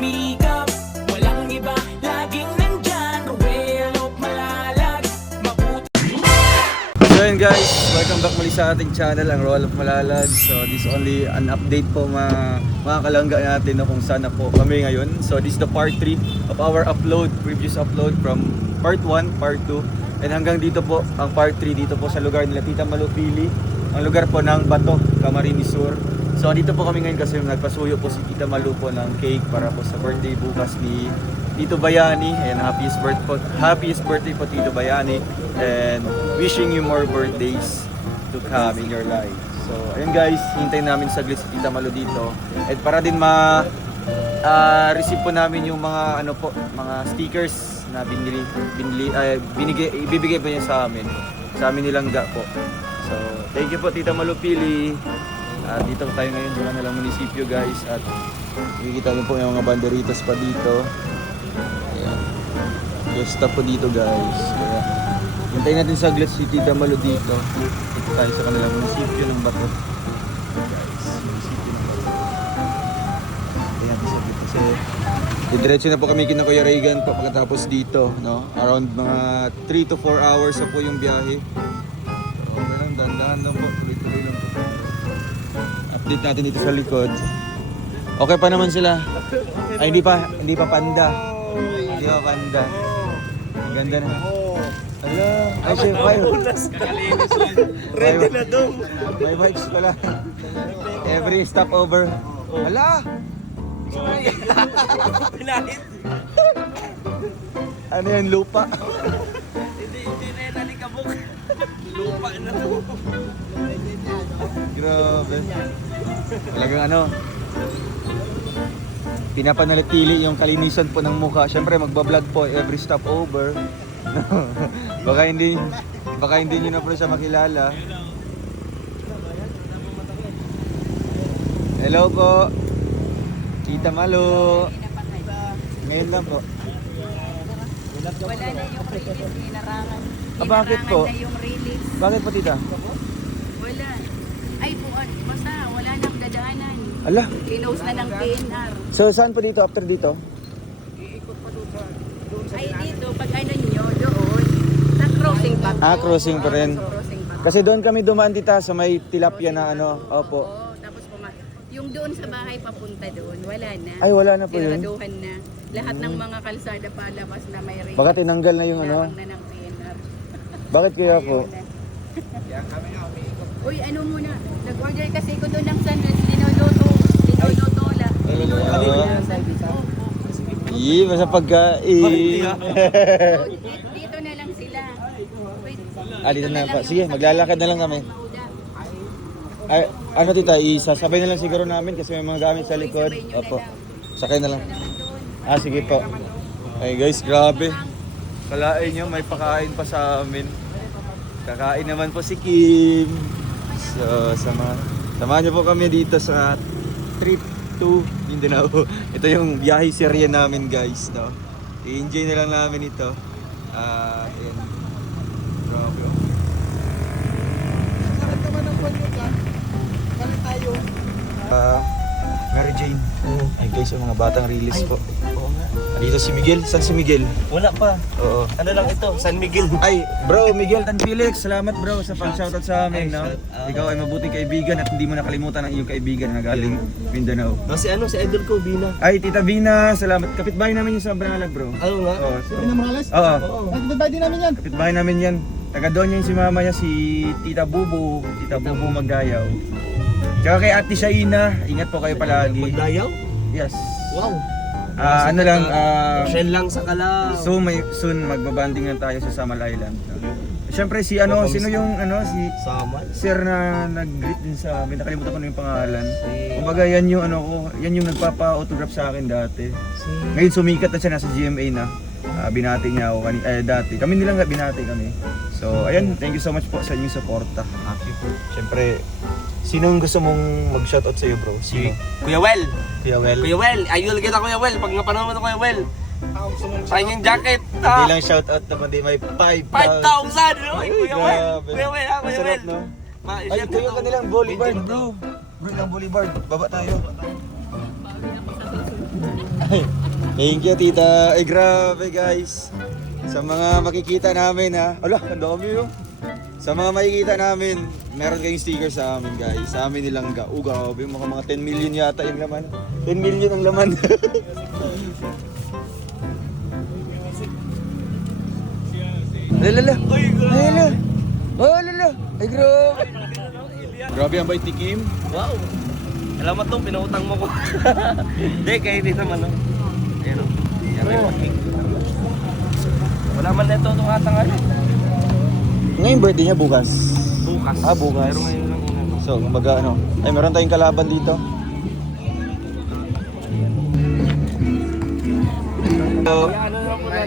sumikap, walang iba, laging nandyan, Roel of Malalag, mabuti. So yun guys, welcome back muli sa ating channel, ang Roel of Malalag. So this is only an update po mga kalangga natin no, kung saan na po kami ngayon. So this is the part 3 of our previous upload from part 1, part 2. And hanggang dito po, ang part 3 dito po sa lugar nila Tita Malupili, ang lugar po ng Bato, Camarines Sur. So dito po kami ngayon kasi nagpasuyo po si Tita Malu po ng cake para po sa birthday bukas ni Tito Bayani. And happiest birthday po Tito Bayani, and wishing you more birthdays to come in your life. So ayun guys, hintayin namin saglit si Tita Malu dito, and para din receive po namin yung mga mga stickers na ibibigay po niya sa amin nilangga po. So thank you po Tita Malupili. Dito tayo ngayon sa kanilang munisipyo guys, at makikita niyo po yung mga banderitas pa dito. Ayan. Just stop po dito guys. Kaya hintayin natin saglit si Tita Malu dito. Dito tayo sa kanilang munisipyo ng Bato. Guys, munisipyo ng Bato. Ayan, saglit kasi diretso na po kami kina Kuya Reagan po pagkatapos dito, no? Around mga 3 to 4 hours na po yung biyahe. So, ganun, dahan-dahan lang po. Tuloy-tuloy lang po. Update natin dito sa likod. Okay pa naman sila. Ay, hindi pa panda. Hindi pa panda. Ang ganda na. Hello. Ay, chef, Kakalinis lang. Ready na daw. may bikes ko lang. Every stopover. Hala! Pinahit. Ano yan, lupa? Hindi na yan alikabok. Lupa na to. Grabe. Talagang pinapanatili yung kalinisan po ng mukha. Siyempre magbablog po every stopover. baka hindi nyo na po siya makilala. Hello po Tita Malu. Ngayon lang po. Wala na yung release, hinarangan. Bakit po? Na yung release. Bakit po Tita? Wala. Ay, basta wala nang dadaanan. Ala. Close na ng PNR. So saan po dito after dito? Ay, dito, pag ano nyo, doon, sa crossing pa. Crossing pa rin. Crossing pa. Kasi doon kami dumaan Tita sa may tilapia na Opo. Oo, tapos yung doon sa bahay papunta doon, wala na. Ay, wala na po yun. Siraduhan na. Lahat ng mga kalsada palabas na may release. Baka tinanggal na yung Tinawag na ng PNR. Bakit kaya po? Uy, ano muna, nag-order kasi ko doon ng sandwich, dinuluto lang. Basta pagkain. So, dito na lang sila. Wait, Dito na pa. Sige, maglalakad na lang kami. Ay, ano Tita, isasabay na lang siguro namin kasi may mga gamit sa likod. Opo. Sakay na lang. Sige po. Ay guys, grabe. Kalain nyo, may pakain pa sa amin. Kakain naman po si Kim. So, samahan nyo po kami dito sa trip to Mindanao. Ito yung biyahe serye namin guys, no? I-enjoy na lang namin ito. Ayan. Grabe. Sarap naman ang kwan nyo ka. Kala tayo. Mary Jane. Ay guys, yung mga batang release po. Oo nga. Dito si Miguel. Saan si Miguel? Wala pa. Oo. Ano lang ito? San Miguel. Ay, bro, Miguel Tan Felix, salamat bro sa pang-shoutout sa amin, no? Ikaw ay mabuting kaibigan at hindi mo nakalimutan ang iyong kaibigan na galing Mindanao. Si Idol ko, Bina. Ay, Tita Bina, salamat. Kapitbahay namin yung sa Brangalag, bro. Ano nga? Oo. Bina Morales? Oo. Kapitbahay din namin yan. Kapitbahay namin yan. Taga doon yung si mama niya, si Tita Bubu Magdayaw. Tsaka kay Ate Shaina, ingat po kayo palagi. Magdayaw? Yes. Wow. Ano lang, Shell lang sa Kalaw. soon magbabanding na tayo sa Samal Island. Siyempre si sino yung si Samal. sir na nag-greet din sa amin, nakalimutan ko na yung pangalan. Kumbaga yan yung yan yung nagpapa-autograph sa akin dati. Ngayon sumikat na siya, nasa GMA na. Binati niya ako dati. Kami nilang binati kami. So ayan, thank you so much po sa inyong suporta. Siyempre, sinong gusto mong mag-shoutout sa iyo, bro? Sino? Kuya Well. Kuya Well. Kuya Well. Idol kita Kuya Well. Pag napanood mo na Kuya Well. Sa inyong jacket. Hindi lang shoutout naman, di may 5,000. 5,000. Kuya Well. Grabe. Kuya Well. Kuya Masarap, Well. no? Ay, ito yung kanilang boulevard, bro. Bro, yung boulevard. Baba tayo. Thank you, tita. Ay, grabe, guys. Sa mga makikita namin, ha. Ala, ang dami yung. Sa mga makikita namin, meron kayong sticker sa amin, guys. Sa amin nilang ga. Grabe, mga 10 million yata yung laman. 10 million ang laman. Lala. Ay, lala. Oh, lala. Ay, grabe. Grabe ang bait ni Kim. Wow! Salamat tong pinautang mo ko. Hindi, kaya hindi naman, no? Ayan, oh. Ayan, oh. Wala man na ito itong atang ano. Ngayon birthday niya bukas. Bukas. Ah, bukas. Pero ngayon lang yun, ano. So, kumbaga ano, ay meron tayong kalaban dito. So, Ano na po na?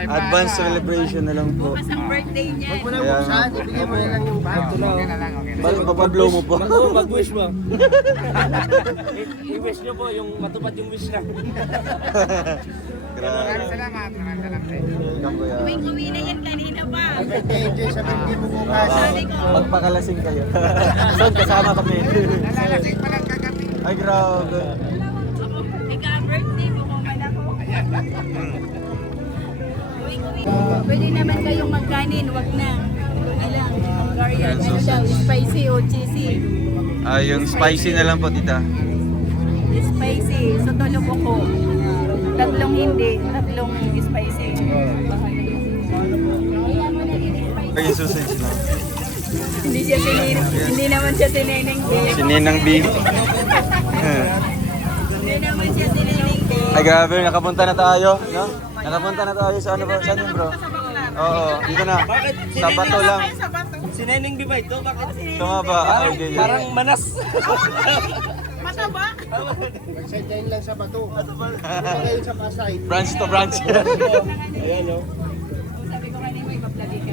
advance celebration na lang po. Bukas ang birthday niya. Kaya, Ibigay mo lang yung bag. Ito lang. balik papablow mo po. Mag-wish mo. I-wish nyo po, yung matupad yung wish na. Grabe. Welcome kuya. Uwi na yan kanina pa. Sabi ko. Magpakalasing kayo. Son, kasama kami. Nalalasing pa lang kagabi. Ay, grabe. Ika-birthday mo kung pala ko. Pwede naman kayong magkanin, wag na. Ilang, Hungarian, ano daw, spicy o cheesy. Ah, yung spicy na lang po, tita. Spicy, so tulog ko. Tatlong hindi, tatlong spicy. Ay, yung sausage na. Hindi siya hindi naman siya sineneng B. Si Ninang B. Hindi naman siya sineneng B. Ay, grabe, nakapunta na tayo, no? Nakapunta na tayo sa ano ba? Saan yun, bro? Oo, dito na. Sa bato lang. Si Neneng Biba ito, bakit? Tumaba. Ay, hindi. Parang manas. Nagsetyahin lang sa bato. Ngayon sa Pasay. Branch to branch. Ayan, no? Sabi ko kanina may paplagi ka.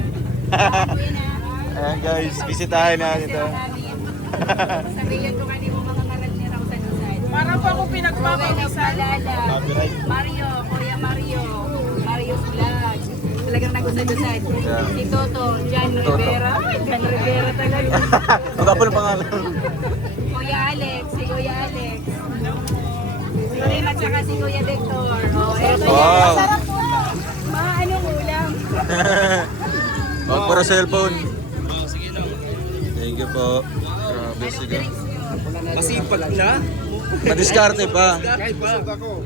Ayan guys, bisitahin natin ito. Sabihin ko kanina mga kanal ni Rausa Dusay. Para po ako pinagpapawisan. Mario, Kuya Mario, Mario's Vlog. Talagang nagusay-dusay. Si Toto, John Rivera. John Rivera talaga. Magkapo ng pangalan. Kuya Alex, si Kuya Alex. Rin at saka si Kuya Victor. Oh, eto yan. Wow. Masarap po. Mga anong ulam. Wag para cellphone. Thank you po. Grabe, sige. Masipag na. Madiskarte pa. Kahit busog ako.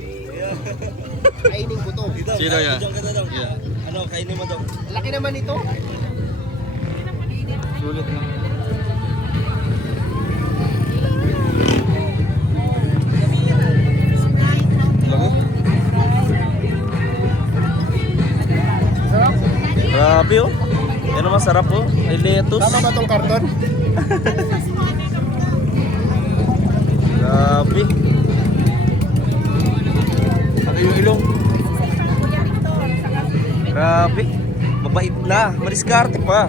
Kainin ko to. Sino yan? Diyan ka na daw. Yeah. Ano, kainin mo daw. Laki naman ito. Sulit lang. Laki. Grabe, oh. Yan ang masarap, oh. May lettuce. Tama ba tong karton? Grabe. Ano yung ilong? Grabe. Mabait na. Madiskarte pa.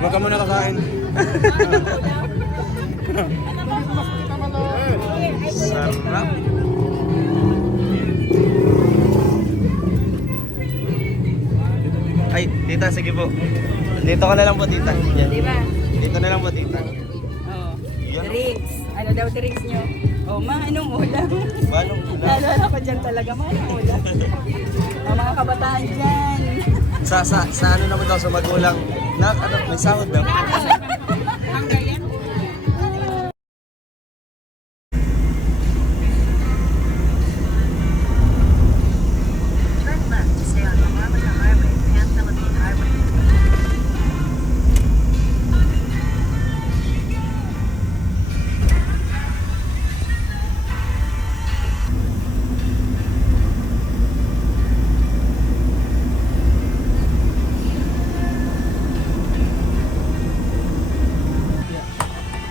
Huwag ka muna kakain. Sarap. Ay, tita, sige po. Dito ka na lang po, tita. Yan. Di ba? Dito na lang po, tita. Oh. Drinks. Ano daw drinks nyo? Oh, ma, anong ulam? Manong ulam. Lalo ko dyan talaga, ma, anong ulam? Oh, mga kabataan dyan. Sa ano naman daw sa magulang. Na, ano, may sahod daw. Hanggang yan?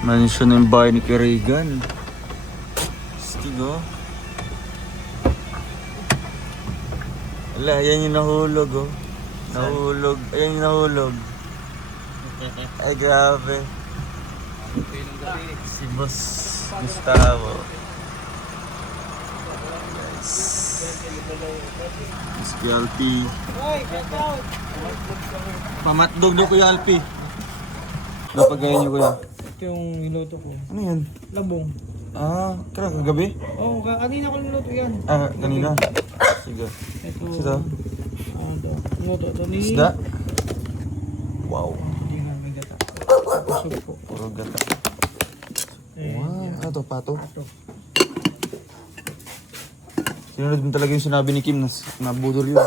Mansion yung bahay ni Kirigan. Stigo. Wala, yan yung nahulog oh. Nahulog. Ayan yung nahulog. Ay, grabe. Si Boss Gustavo. Guys. Miss Alpi. Pamatdog do Kuya Alpi. Napagayin niyo Kuya. Ito yung niluto ko. Ano yan? Labong. Kagabi? Oo, kanina ko niluto yan. Kanina. Sige. Ito. Ito. Luto ito ni... Isda? Wow. Hindi nga, may gata. Busog po. Puro gata. Wow. Ano to? Pato? Sinunod mo talaga yung sinabi ni Kim na budol yun.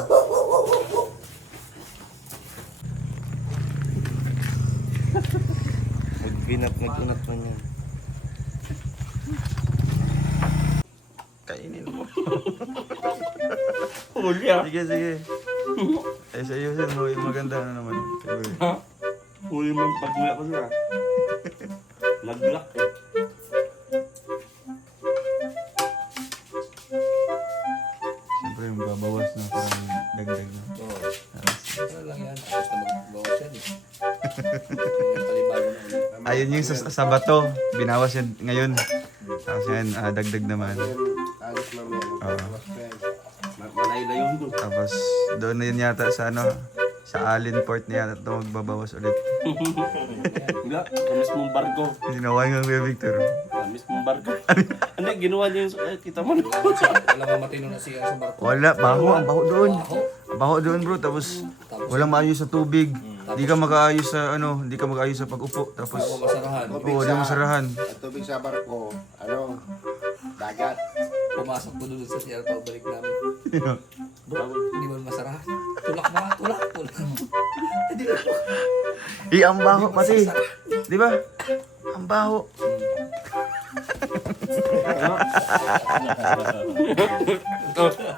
Mag-unat man yan. Kainin mo. Huli ah. Sige. Sa iyo sin mo, yung maganda na naman. Huli mo yung pag-uwi ko siya. Nag-block eh. Siyempre yung babawas na parang dagdag na. Ano lang yan? Tapos na magbawas yan eh. Palibago na ulit. Ayun yung sa bato, binawas yan ngayon. Tapos yan, dagdag naman. Alis mamaya. Magbawas pa yan. Malay na yun doon. Tapos doon na yun yata sa sa Allen Port na yata ito magbabawas ulit. Wala, sa mismong barko. Ginawa nga Kuya Victor. Sa mismong barko. Hindi, ginawa niya yung kita mo. Wala nga matino na siya sa barko. Wala, ang baho doon. Ang baho doon bro, tapos walang maayos sa tubig. Di ka makaayos sa di ka makaayos sa pag-upo. Tapos, Masarahan. oo, di masarahan. Ang tubig sa barko, dagat. Pumasok ko doon sa CR pagbalik namin. Hindi mo masarahan. Tulak. Hindi mo. Ang baho pati. Di ba? Ang baho.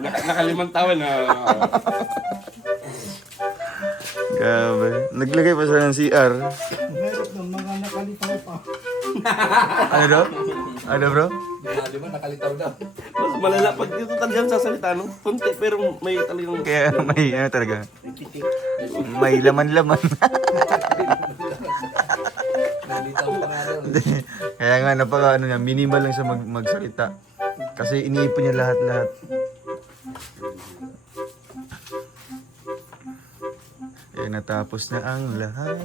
Nakalimang taon na. Grabe. Naglagay pa siya ng CR. Meron ng mga nakalitaw pa. Ano daw? Ano bro? Di ba nakalitaw daw? Mas malala pag dito talagang sasalita, no? Kunti, pero may talagang... Kaya may talaga. May laman-laman. Nakalitaw pa nga daw. Kaya nga napaka niya, minimal lang siya magsalita. Kasi iniipon niya lahat-lahat. Eh natapos na ang lahat.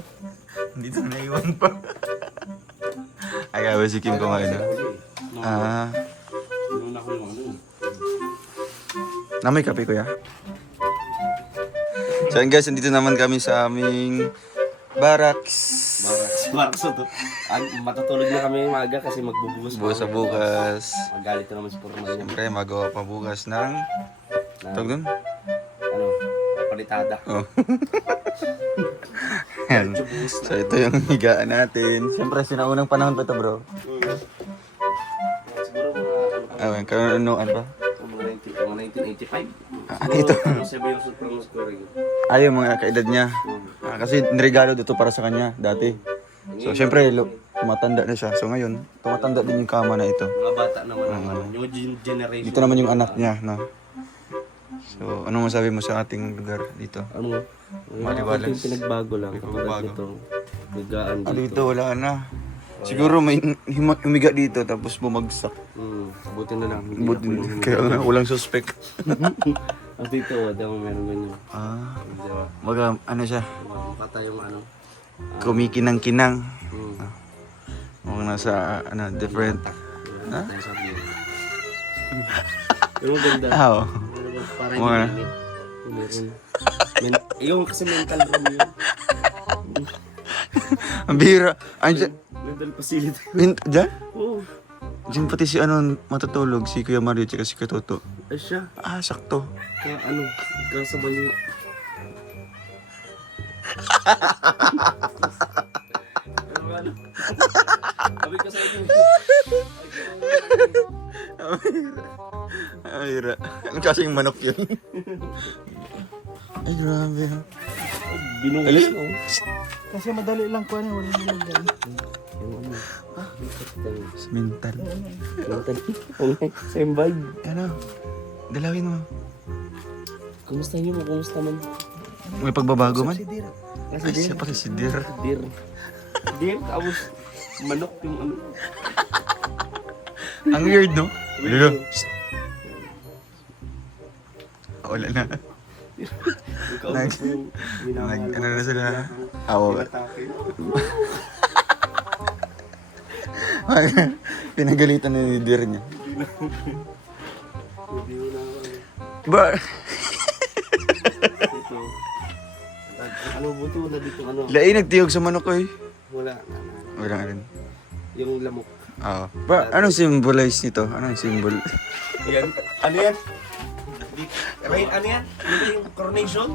Dito na iwan pa. Ay kaya ba si Kim kumain na? Nung ako yung ano. Na may kape kuya? So yun guys, nandito naman kami sa aming barracks. Barakso to. Matutulog na kami maaga kasi magbubugas pa. Bukas sa bukas. Magalit na naman si Purman niya. Siyempre magawa pa bukas ng... Tawag dun? Ano? Palitada. Oh. Yan. So ito yung higaan natin. Siyempre sinaunang panahon pa ito bro. Siguro mga... Ayun, kanunuan pa. Mga 1985. Ito. Ano sabi yung Supreme Score yun? Ayun mga kaedad niya. Kasi niregalo dito para sa kanya dati. So syempre tumatanda na siya. So ngayon, tumatanda din yung kama na ito. Mga bata naman naman. Yung generation. Dito naman yung anak niya, no? So, ano masabi mo sa ating lugar dito? Ano? Maliwalas. Yung pinagbago lang. May Kapag pagbabago. dito, higaan Ah, dito. dito wala na. Siguro may humiga dito tapos bumagsak. Buti na lang. Hindi Buti ako yung- kaya nga walang suspect. At dito, wala mo meron ganyan. Baga ano siya, Mukha tayong ano. kumikinang-kinang. Hmm. Mga nasa different. Ha? Tayo sa atin. Pero maganda. Ah, Para Mga- hindi meron. Yung kasi mental room yun. ang bihira. Andiyan, Mental facility. diyan? Oo. Diyan pati si matutulog, si Kuya Mario at si Kuya Toto. Ay siya. Ah, sakto. Kasabay niya. Sabi ka sa inyo. Ang bihira. Ang kasing manok yun. Ay, grabe. Binungis mo. Kasi madali lang ko wala nang ganyan. Mental. Same vibe. Ano? Dalawin mo. Kumusta niyo mo? Kumusta man? May pagbabago man? Sidira. Ay, siya pala si Dir. Deer. Deer, tapos manok yung ano. Ang weird, no? Lolo. Wala na. Ikaw Nag- gusto yung minamahal mo. Ano na sila? Awa ba? Atake. Pinagalitan ni Dir niya. Ba? Ito. Ano buti wala dito ano? Lain nagtiyog sa manok ko eh. Wala. Wala nga rin. Yung lamok. Oo. Ba, anong symbolize nito? Anong symbol? Yan. Ano yan? Rain, ano yan? Ano yung coronation?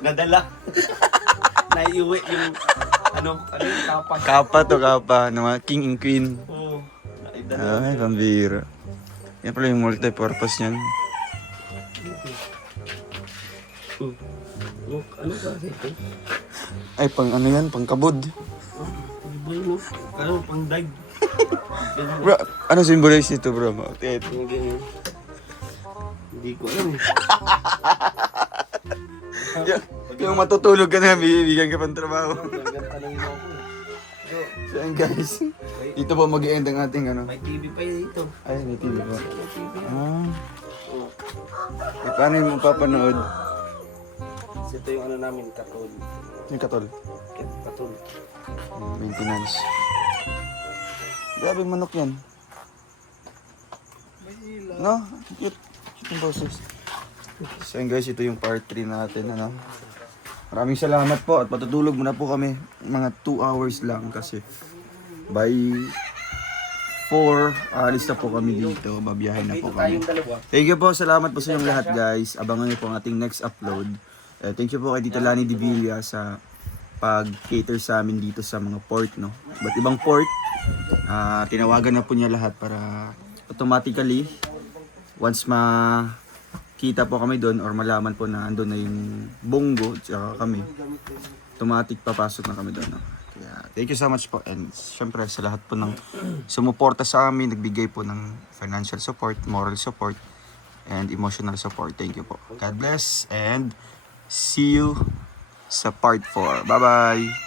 Nadala. Naiuwi yung ano yung kapas. Kapa to, kapa. Ng mga king and queen. Oo. Naidala. Ay, pambira. Yan pala yung multi-purpose niyan. Ano ba ito? Ay, pang ano yan? Pang kabod. Boy mo. Ano, pang dive. Bro, ano symbolize nito bro? Tet. Yung ganyan. Hindi ko alam eh. Yung matutulog ka na, bibigyan ka pang trabaho. Tanongin mo ako eh. So yan guys, dito po mag-i-end ang ating ano. May TV pa yun dito. Ay, may TV po. May TV. Ah. Eh, paano yung mapapanood? Ito yung ano namin, katol. Yung katol. Katol. Maintenance. Grabe manok yan. No? Cute. Cute yung boses. So yun guys, ito yung part 3 natin. Ano? Maraming salamat po at patutulog muna po kami. Mga 2 hours lang kasi by 4, alis na po kami dito. Babiyahin na po kami. Thank you po. Salamat po sa inyong lahat guys. Abangan niyo po ang ating next upload. Thank you po kay Tita Lani Di Villa sa pag-cater sa amin dito sa mga port, no? But ibang port, tinawagan na po niya lahat para automatically, once makita po kami doon or malaman po na andun na yung Bongo tsaka kami, automatic papasok na kami doon, no? Kaya thank you so much po, and syempre sa lahat po ng sumuporta sa amin, nagbigay po ng financial support, moral support, and emotional support. Thank you po. God bless and see you sa part 4. Bye-bye!